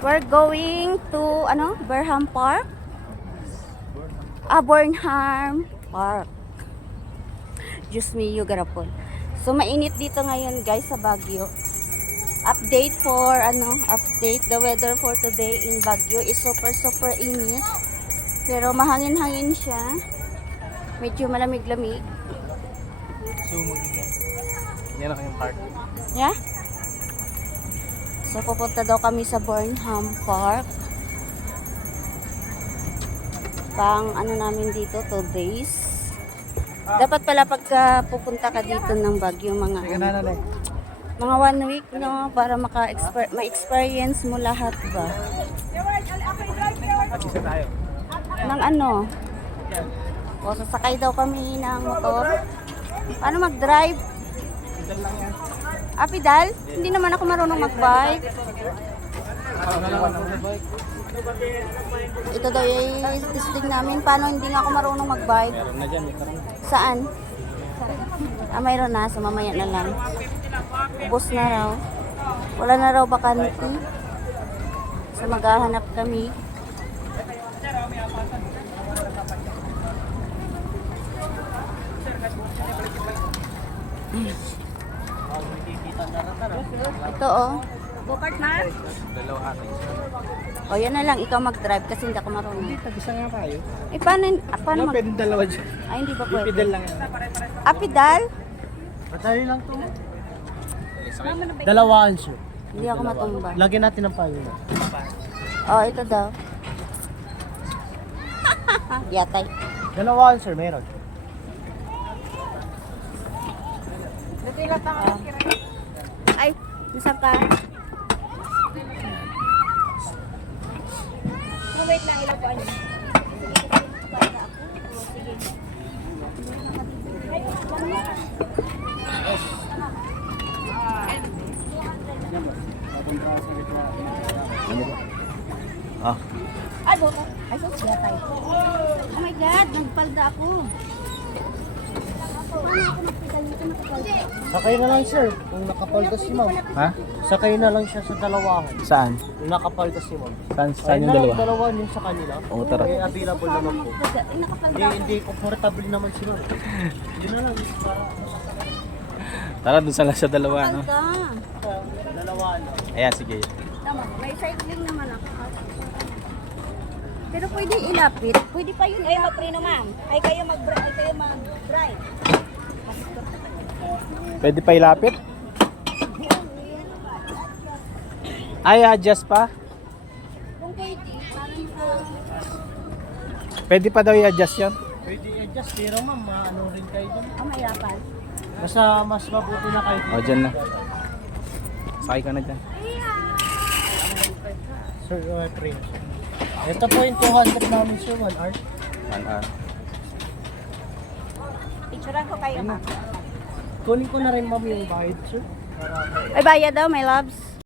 We're going to, Burnham Park? Burnham Park. Diyos mio, garapon. So, mainit dito ngayon, guys, sa Baguio. Update the weather for today in Baguio is super init. Pero mahangin-hangin siya. Medyo malamig-lamig. So, yan ang yung park. Yeah? So, pupunta daw kami sa Burnham Park. Pang namin dito, 2 days. Dapat pala pagka pupunta ka dito ng Baguio, mga 1 week, no? Para ma-experience mo lahat ba? Isa tayo. O, sasakay daw kami ng motor. Paano mag-drive? Pedal lang yan. Pedal? Hindi naman ako marunong mag-bike. Ito daw yung testing namin. Paano hindi nga ako marunong mag-bike? Meron na dyan, may karoon. Saan? Mayroon na. So, mamaya na lang. Ubos na raw. Wala na raw bakante. So, maghahanap kami. Ito, oh. Go-kart na? Dalawa ata isa. O, yan na lang. Ikaw mag-drive kasi hindi ako marunong. Hindi, tag-isa nga tayo. Paano mag... Pwede dalawa dyan. Ay, hindi ba Yung pwede? pedal lang yan. Pedal? Madali lang to. Dalawaan siya. Hindi ako matumba. Lagyan natin ng payo. Oh, ito daw. Yatay. Dalawaan sir, meron. Ay, nasaan ka? Wait lang, ilang po Ah. Ay, buka. Ay, so siya tayo. Oh my God, nagpalda ako. Paano ako magpidal nito nakapalda? Sakay na lang sir, kung nakapaldas si ma'am. Ha? Sakay na lang siya sa dalawahan. Saan? Kung nakapaldas si ma'am. Saan yung dalawa? Dalawahan yung sa kanila. Oo, tara. May available naman po. Hindi comfortable naman si ma'am. Yun na lang. Tara dun sa dalawa, no? Dalawahan. Ayan, sige. Tama, may cycling naman ako. Pero pwede ilapit. Pwede pa yun. Kayo mag-preno, ma'am. Ay kayo mag-drive. Pwede pa ilapit? Ay, adjust pa? Kung pwede, parang Pwede pa daw i-adjust yan? Pwede i-adjust, pero ma'am, ano rin kayo dyan. mahirapan. Basta mas mabuti na kayo. O, dyan na. Sakay ka na dyan. Sir, train. Ito po yung 200 namin sir, 1 hour. 1 hour. Picturean ko kayo, ma'am. Kunin ko na rin ma'am yung bayad sir. Ay, bayad daw, my loves.